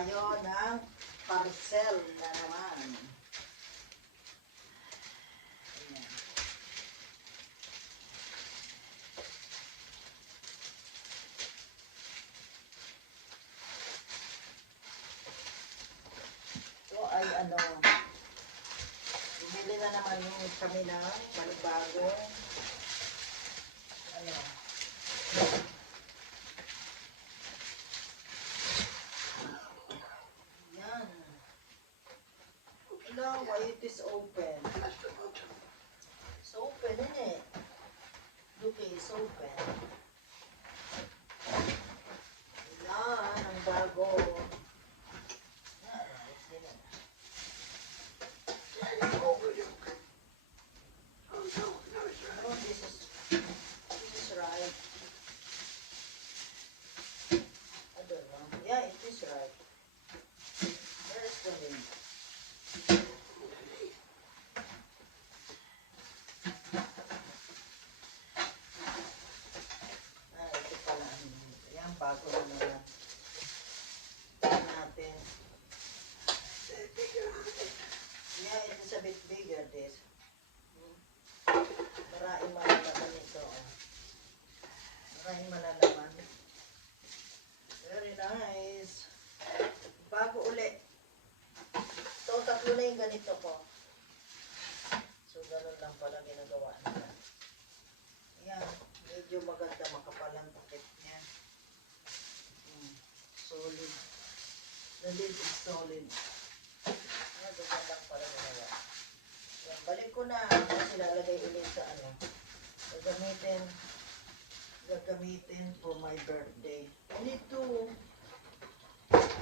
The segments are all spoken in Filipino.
tayo ng parcel na naman. Ayan. So ay bumili na naman kami ng panibagong yan. Hello, why it is open? It's open, isn't it? Okay, it's open. Yan, ang bago. Yeah, it is right. Where's the link? Ito pala. Ayan, bago na naman. Tignan natin. Yeah, it is a bit bigger, this. Maraming malalaman ito. Maraming malalaman. Very nice. Bago uli. So, tatlo na yung ganito ko. So, ganun lang pala ginagawa nila. Ayan. Medyo maganda makapal ang takip niya. Solid. The lid is solid. Ayan, ganun lang pala ginagawa. Ayan, balik ko na. Kasi lalagay ulit sa gagamitin for my birthday. I need to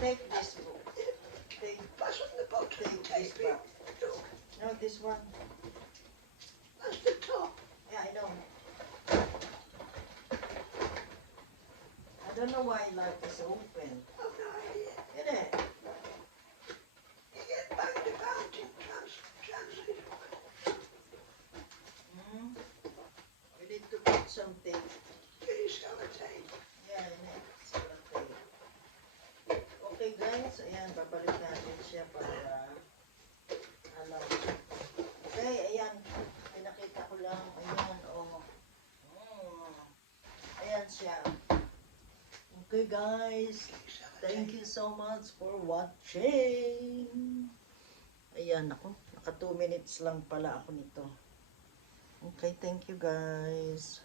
take this book. Take this book. No, this one. That's the top. Yeah, I know. I don't know why like it's open. I've no idea. Isn't it? You get back to mountain translate. We need to put something. Get your skeleton. Yeah, I need something. Okay guys, ayan, babalik natin siya para okay, ayan, pinakita ko lang, ayan, ayan siya. Okay guys, thank you so much for watching. Ayan, ako, naka 2 minutes lang pala ako nito. Okay, thank you guys.